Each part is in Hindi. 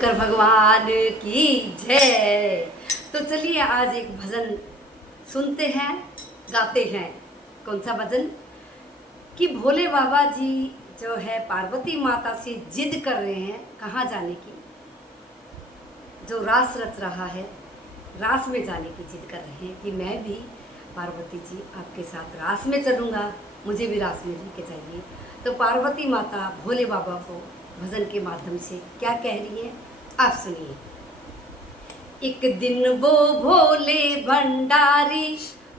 शंकर भगवान की जय। तो चलिए आज एक भजन सुनते हैं, गाते हैं। कौन सा भजन? कि भोले बाबा जी जो है पार्वती माता से जिद कर रहे हैं कहाँ जाने की। जो रास रच रहा है, रास में जाने की जिद कर रहे हैं कि मैं भी पार्वती जी आपके साथ रास में चलूँगा, मुझे भी रास में लेके जाइए। तो पार्वती माता भोले बाबा को भजन के माध्यम से क्या कह रही है, आप सुनिए। एक दिन वो भोले भंडारी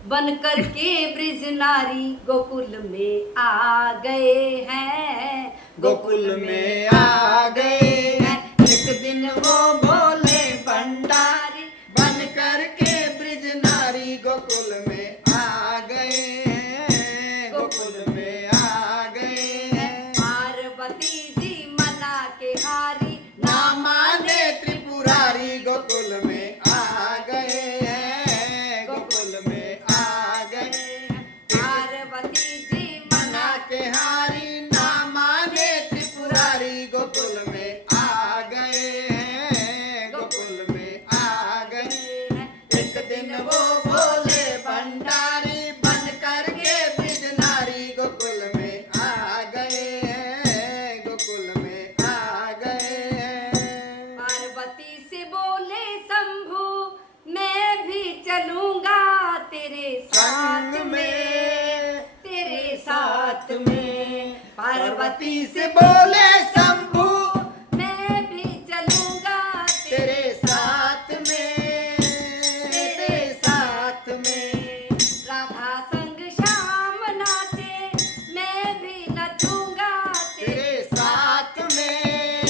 बन कर के ब्रिज नारी गोकुल में आ गए हैं, गोकुल में आ गए हैं। एक दिन वो भोले भंडारी बन कर के ब्रिज नारी गोकुल में आ गए हैं, गोकुल में आ गए हैं। पार्वती जी मना के हारी ना माने त्रिपुरारी गोकुल में आ गए हैं, गोकुल में आ गए हैं। पार्वती जी मना के हारी ना माने त्रिपुरारी गोकुल में आ गए हैं, गोकुल में आ गए हैं। एक दिन वो भोले भंडारी बन कर के ब्रिज नारी गोकुल में आ गए हैं, गोकुल में आ गए हैं। पार्वती से बोले शंभु मैं भी चलूंगा तेरे साथ संग में, तेरे साथ में। पार्वती से बोले शंभु मैं भी चलूंगा तेरे साथ में, तेरे साथ में। राधा संग श्याम नाचे मैं भी नचूंगा तेरे साथ में,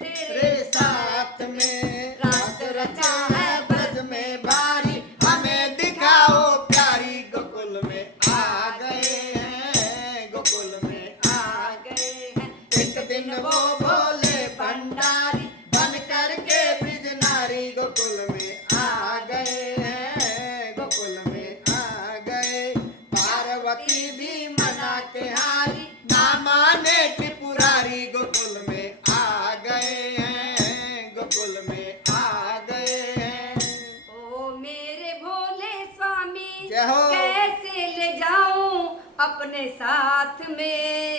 तेरे साथ में। रास रचा है ब्रज में भारी, हमें दिखाओ प्यारी। गोकुल में आ गए हैं, गोकुल में आ गए हैं। एक दिन वो भोले भंडारी बन कर के ब्रिज नारी गोकुल में आ गए हैं, गोकुल में आ गए। पार्वती भी मना के हारी ना माने त्रिपुरारी गोकुल में आ गए हैं, गोकुल में आ गए हैं। ओ मेरे भोले स्वामी जय हो। कैसे ले जाऊं अपने साथ में,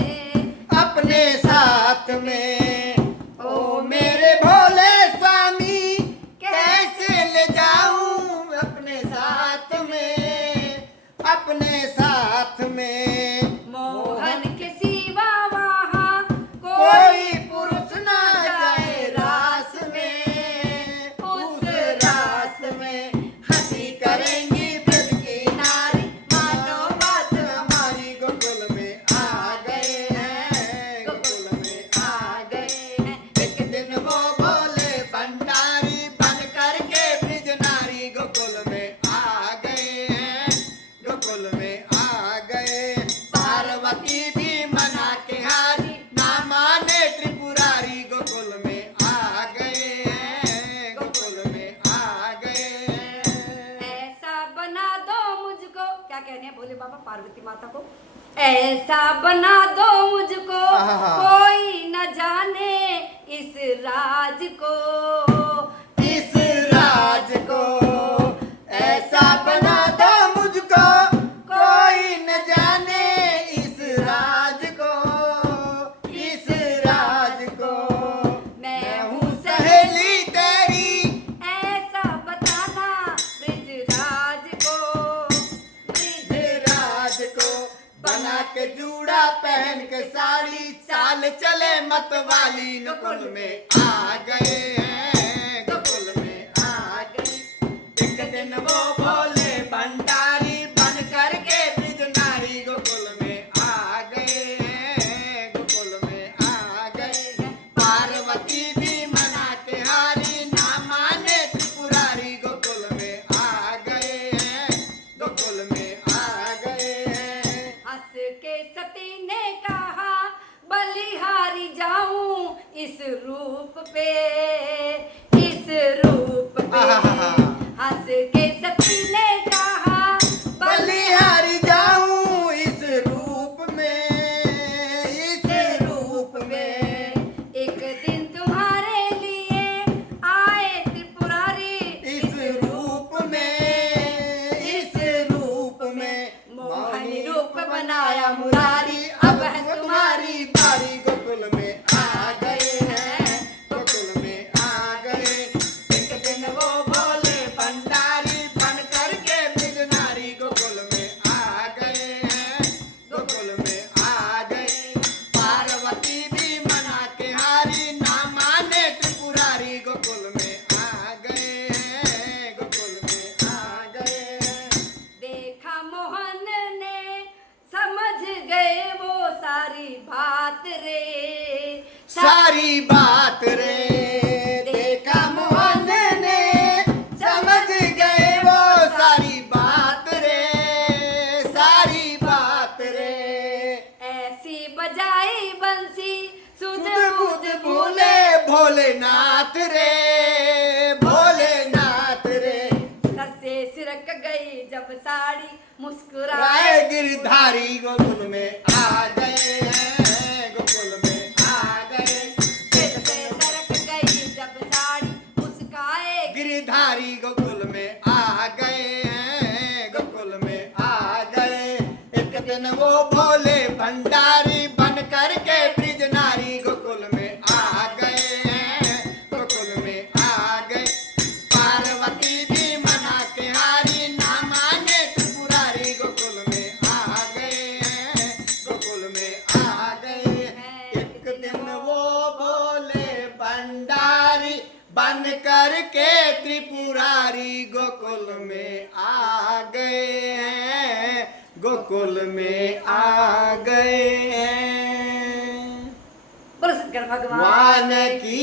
अपने साथ में। ओ मेरे भोले स्वामी कैसे ले जाऊं अपने साथ में, अपने साथ में। मोहन के सिवा वहाँ कोई पुरुष ना जाए रास में, उस रास में। हंसी करेंगी ब्रज की नारी, मानो बात हमारी। गोकुल में आ गए हैं, गोकुल में आ गए हैं। एक दिन वो भोले भंडारी बन कर के ब्रिज नारी गोकुल में आ गए हैं, गोकुल में आ गए। पार्वती भी मना के हारी ना माने त्रिपुरारी गोकुल में आ गए हैं, गोकुल में आ गए हैं। ऐसा बना दो मुझको, क्या कह रहे हैं भोले बाबा पार्वती माता को, ऐसा बना दो मुझको आहा। कोई न जाने इस राज को, इस राज को। ऐसा बना दो मुझको कोई न जाने इस राज को, इस राज को। मैं हूँ सहेली तेरी, ऐसा बताना ब्रिजराज को, राज को। बना के जूड़ा पहन के साड़ी, चाल चले मत वाली। गोकुल में आ गए हैं, गोकुल में आ गए। एक दिन वो भोले भंडारी बन कर के ब्रिज नारी गोकुल में आ गए हैं, गोकुल में आ गए हैं। पार्वती भी मना के हारी ना माने त्रिपुरारी गोकुल में आ गए हैं, गोकुल में आ गए हैं। हंस के सती ने कहा बलिहारी जाऊं इस रूप पे, इस रूप पे। आहा। हंस के सती ने कहा बलिहारी जाऊं इस रूप में, इस रूप में। एक दिन तुम्हारे लिए बनाया मुरारी, अब है तुम्हारी बारी, गोकुल में आ गए हैं, गोकुल में आ गए। एक दिन वो भोले भंडारी बन करके बिजनारी, गोकुल में आ गए हैं, गोकुल में आ गए। पार्वती भी मना के हारी, ना माने त्रिपुरारी, गोकुल में आ गए हैं, गोकुल में आ गए। देखा मोहन ने समझ गए वो सारी बात रे, सारी बात रे, देखा मोहन ने समझ गए वो सारी बात रे, सारी बात रे। ऐसी बजाई बंसी सुध बुध बुध भूले, भूले भोलेनाथ रे, भोलेनाथ रे। सर से सिरक गई जब साड़ी, मुस्कुराए राय गिरधारी, गोकुल में आ गए हैं, गोकुल में आ गए। सिर से सरक गई जब साड़ी, मुस्काए गिरधारी, गोकुल में आ गए हैं, गोकुल में आ गए। एक दिन वो भोले भंडारी बन करके ब्रिजनारी, गोकुल में आ गए हैं, गोकुल में आ गए। पार्वती भी मना के हारी, ना माने त्रिपुरारी, गोकुल में आ गए हैं, गोकुल में आ गए। एक दिन वो भोले भंडारी बन करके त्रिपुरारी, गोकुल में आ गए हैं, गोकुल में आ गए हैं। बोलो शंकर भगवान वान की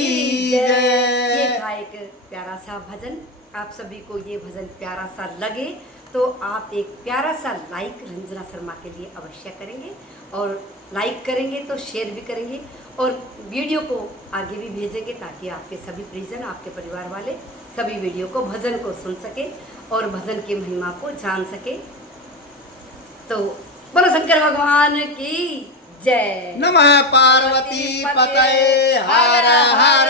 ये जय। था एक प्यारा सा भजन। आप सभी को ये भजन प्यारा सा लगे तो आप एक प्यारा सा लाइक रंजना शर्मा के लिए अवश्य करेंगे, और लाइक करेंगे तो शेयर भी करेंगे, और वीडियो को आगे भी भेजेंगे ताकि आपके सभी परिजन, आपके परिवार वाले सभी वीडियो को, भजन को सुन सके और भजन की महिमा को जान सके। तो बोलो शंकर भगवान की जय। नमः पार्वती पतये हर हर